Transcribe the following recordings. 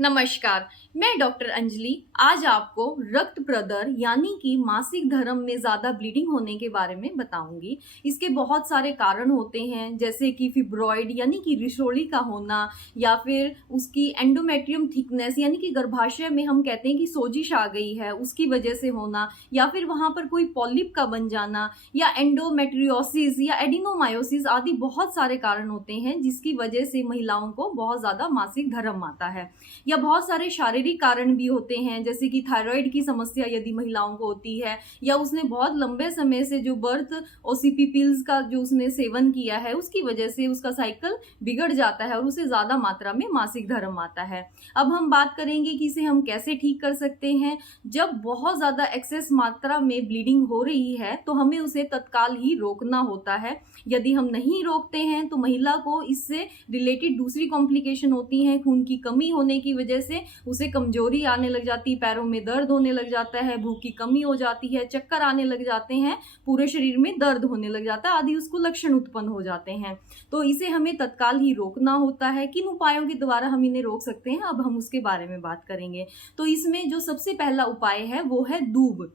नमस्कार। मैं डॉक्टर अंजलि आज आपको रक्त प्रदर यानी कि मासिक धर्म में ज़्यादा ब्लीडिंग होने के बारे में बताऊंगी। इसके बहुत सारे कारण होते हैं, जैसे कि फिब्रॉइड यानी कि रिशोली का होना, या फिर उसकी एंडोमेट्रियम थिकनेस यानी कि गर्भाशय में हम कहते हैं कि सोजिश आ गई है उसकी वजह से होना, या फिर वहाँ पर कोई पॉलिप का बन जाना, या एंडोमेट्रियोसिस या एडिनोमायोसिस आदि बहुत सारे कारण होते हैं जिसकी वजह से महिलाओं को बहुत ज़्यादा मासिक धर्म आता है। या बहुत सारे शारीरिक कारण भी होते हैं, जैसे कि थायराइड की समस्या यदि महिलाओं को होती है, या उसने बहुत लंबे समय से जो बर्थ ओसीपी पिल्स का जो उसने सेवन किया है उसकी वजह से उसका साइकिल बिगड़ जाता है और उसे ज्यादा मात्रा में मासिक धर्म आता है। अब हम बात करेंगे कि इसे हम कैसे ठीक कर सकते हैं। जब बहुत ज्यादा एक्सेस मात्रा में ब्लीडिंग हो रही है तो हमें उसे तत्काल ही रोकना होता है। यदि हम नहीं रोकते हैं तो महिला को इससे रिलेटेड दूसरी कॉम्प्लिकेशन होती हैं। खून की कमी होने की वजह से उसे कमजोरी आने लग जाती है, पैरों में दर्द होने लग जाता है, भूख की कमी हो जाती है, चक्कर आने लग जाते हैं, पूरे शरीर में दर्द होने लग जाता है आदि उसको लक्षण उत्पन्न हो जाते हैं। तो इसे हमें तत्काल ही रोकना होता है। किन उपायों के द्वारा हम इन्हें रोक सकते हैं, अब हम उसके बारे में बात करेंगे। तो इसमें जो सबसे पहला उपाय है वो है दूब।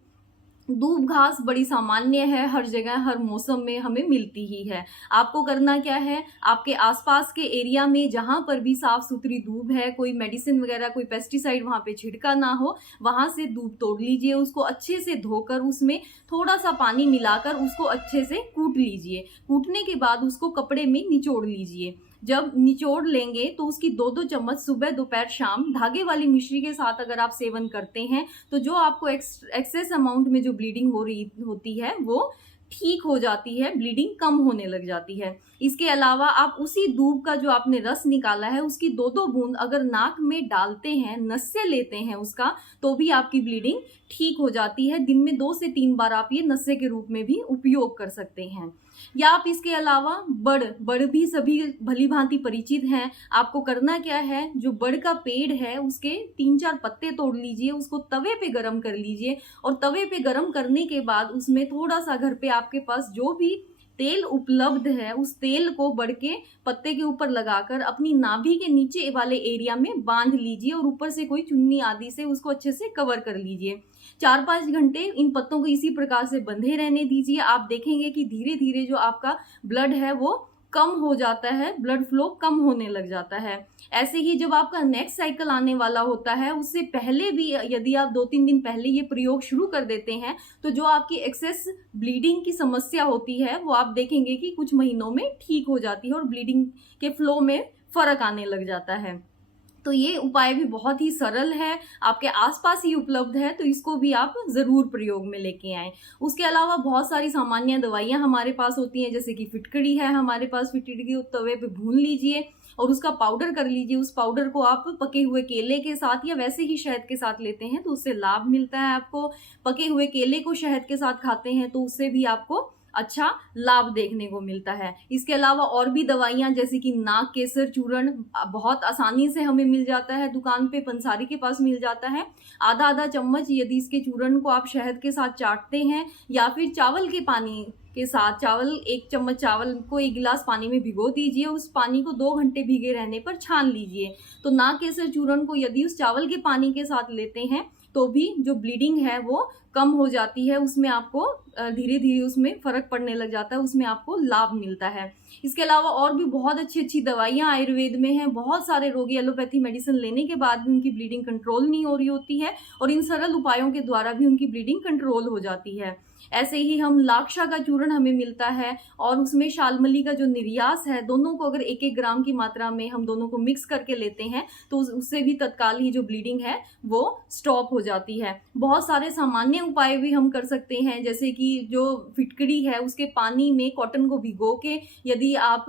दूब घास बड़ी सामान्य है, हर जगह हर मौसम में हमें मिलती ही है। आपको करना क्या है, आपके आसपास के एरिया में जहां पर भी साफ सुथरी दूब है, कोई मेडिसिन वगैरह कोई पेस्टिसाइड वहां पे छिड़का ना हो, वहां से दूब तोड़ लीजिए, उसको अच्छे से धोकर उसमें थोड़ा सा पानी मिलाकर उसको अच्छे से कूट लीजिए। कूटने के बाद उसको कपड़े में निचोड़ लीजिए। जब निचोड़ लेंगे तो उसकी 2-2 चम्मच सुबह दोपहर शाम धागे वाली मिश्री के साथ अगर आप सेवन करते हैं तो जो आपको एक्सेस अमाउंट में जो ब्लीडिंग हो रही होती है वो ठीक हो जाती है, ब्लीडिंग कम होने लग जाती है। इसके अलावा आप उसी दूब का जो आपने रस निकाला है उसकी 2-2 बूंद अगर नाक में डालते हैं, नस से लेते हैं उसका, तो भी आपकी ब्लीडिंग ठीक हो जाती है। दिन में 2 से 3 बार आप ये नशे के रूप में भी उपयोग कर सकते हैं। या आप इसके अलावा बड़ भी सभी भली भांति परिचित हैं। आपको करना क्या है, जो बड़ का पेड़ है उसके 3-4 पत्ते तोड़ लीजिए, उसको तवे पे गरम कर लीजिए, और तवे पे गरम करने के बाद उसमें थोड़ा सा घर पे आपके पास जो भी तेल उपलब्ध है उस तेल को बड़ के पत्ते के ऊपर लगाकर अपनी नाभि के नीचे वाले एरिया में बांध लीजिए, और ऊपर से कोई चुन्नी आदि से उसको अच्छे से कवर कर लीजिए। 4-5 घंटे इन पत्तों को इसी प्रकार से बंधे रहने दीजिए। आप देखेंगे कि धीरे धीरे जो आपका ब्लड है वो कम हो जाता है, ब्लड फ्लो कम होने लग जाता है। ऐसे ही जब आपका नेक्स्ट साइकिल आने वाला होता है उससे पहले भी यदि आप 2-3 दिन पहले ये प्रयोग शुरू कर देते हैं तो जो आपकी एक्सेस ब्लीडिंग की समस्या होती है वो आप देखेंगे कि कुछ महीनों में ठीक हो जाती है और ब्लीडिंग के फ्लो में फर्क आने लग जाता है। तो ये उपाय भी बहुत ही सरल है, आपके आसपास ही उपलब्ध है, तो इसको भी आप जरूर प्रयोग में लेके आएं। उसके अलावा बहुत सारी सामान्य दवाइयां हमारे पास होती हैं, जैसे कि फिटकड़ी है हमारे पास। फिटकड़ी को तवे पे भून लीजिए और उसका पाउडर कर लीजिए। उस पाउडर को आप पके हुए केले के साथ या वैसे ही शहद के साथ लेते हैं तो उससे लाभ मिलता है आपको। पके हुए केले को शहद के साथ खाते हैं तो उससे भी आपको अच्छा लाभ देखने को मिलता है। इसके अलावा और भी दवाइयां जैसे कि नाग केसर चूर्ण बहुत आसानी से हमें मिल जाता है, दुकान पे पंसारी के पास मिल जाता है। आधा चम्मच यदि इसके चूर्ण को आप शहद के साथ चाटते हैं या फिर चावल के पानी के साथ, 1 चम्मच चावल को 1 गिलास पानी में भिगो दीजिए, उस पानी को 2 घंटे भीगे रहने पर छान लीजिए। तो नाग केसर चूर्ण को यदि उस चावल के पानी के साथ लेते हैं तो भी जो ब्लीडिंग है वो कम हो जाती है, उसमें आपको धीरे धीरे उसमें फर्क पड़ने लग जाता है, उसमें आपको लाभ मिलता है। इसके अलावा और भी बहुत अच्छी अच्छी दवाइयां आयुर्वेद में हैं। बहुत सारे रोगी एलोपैथी मेडिसिन लेने के बाद भी उनकी ब्लीडिंग कंट्रोल नहीं हो रही होती है और इन सरल उपायों के द्वारा भी उनकी ब्लीडिंग कंट्रोल हो जाती है। ऐसे ही हम लाक्षा का चूर्ण हमें मिलता है और उसमें शालमली का जो निर्यास है, दोनों को अगर 1-1 ग्राम की मात्रा में हम दोनों को मिक्स करके लेते हैं तो उससे भी तत्काल ही जो ब्लीडिंग है वो स्टॉप हो जाती है। बहुत सारे सामान्य उपाय भी हम कर सकते हैं, जैसे कि जो फिटकड़ी है उसके पानी में कॉटन को भिगो के यदि आप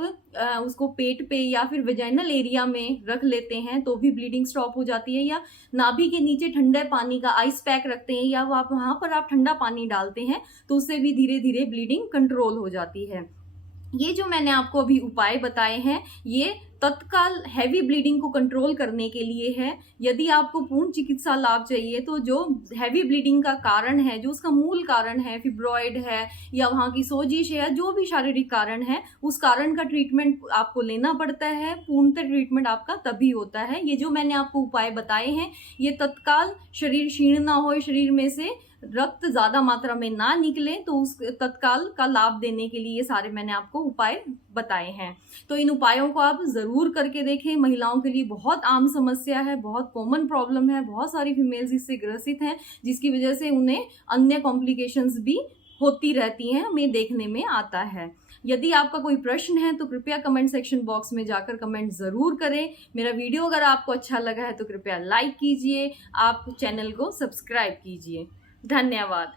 उसको पेट पे या फिर वेजाइनल एरिया में रख लेते हैं तो भी ब्लीडिंग स्टॉप हो जाती है। या नाभि के नीचे ठंडे पानी का आइस पैक रखते हैं या वहां पर आप ठंडा पानी डालते हैं तो उससे भी धीरे धीरे ब्लीडिंग कंट्रोल हो जाती है। ये जो मैंने आपको अभी उपाय बताए हैं ये तत्काल हैवी ब्लीडिंग को कंट्रोल करने के लिए है। यदि आपको पूर्ण चिकित्सा लाभ चाहिए तो जो हैवी ब्लीडिंग का कारण है, जो उसका मूल कारण है, फिब्रॉइड है या वहाँ की सोजिश है, जो भी शारीरिक कारण है, उस कारण का ट्रीटमेंट आपको लेना पड़ता है। पूर्णतः ट्रीटमेंट आपका तभी होता है। ये जो मैंने आपको उपाय बताए हैं, ये तत्काल शरीर क्षीण ना हो, शरीर में से रक्त ज्यादा मात्रा में ना निकले, तो उस तत्काल का लाभ देने के लिए ये सारे मैंने आपको उपाय बताए हैं। तो इन उपायों को आप जरूर करके देखें। महिलाओं के लिए बहुत आम समस्या है, बहुत कॉमन प्रॉब्लम है, बहुत सारी फीमेल्स इससे ग्रसित हैं, जिसकी वजह से उन्हें अन्य कॉम्प्लिकेशंस भी होती रहती हैं, हमें देखने में आता है। यदि आपका कोई प्रश्न है तो कृपया कमेंट सेक्शन बॉक्स में जाकर कमेंट जरूर करें। मेरा वीडियो अगर आपको अच्छा लगा है तो कृपया लाइक कीजिए, आप चैनल को सब्सक्राइब कीजिए। धन्यवाद।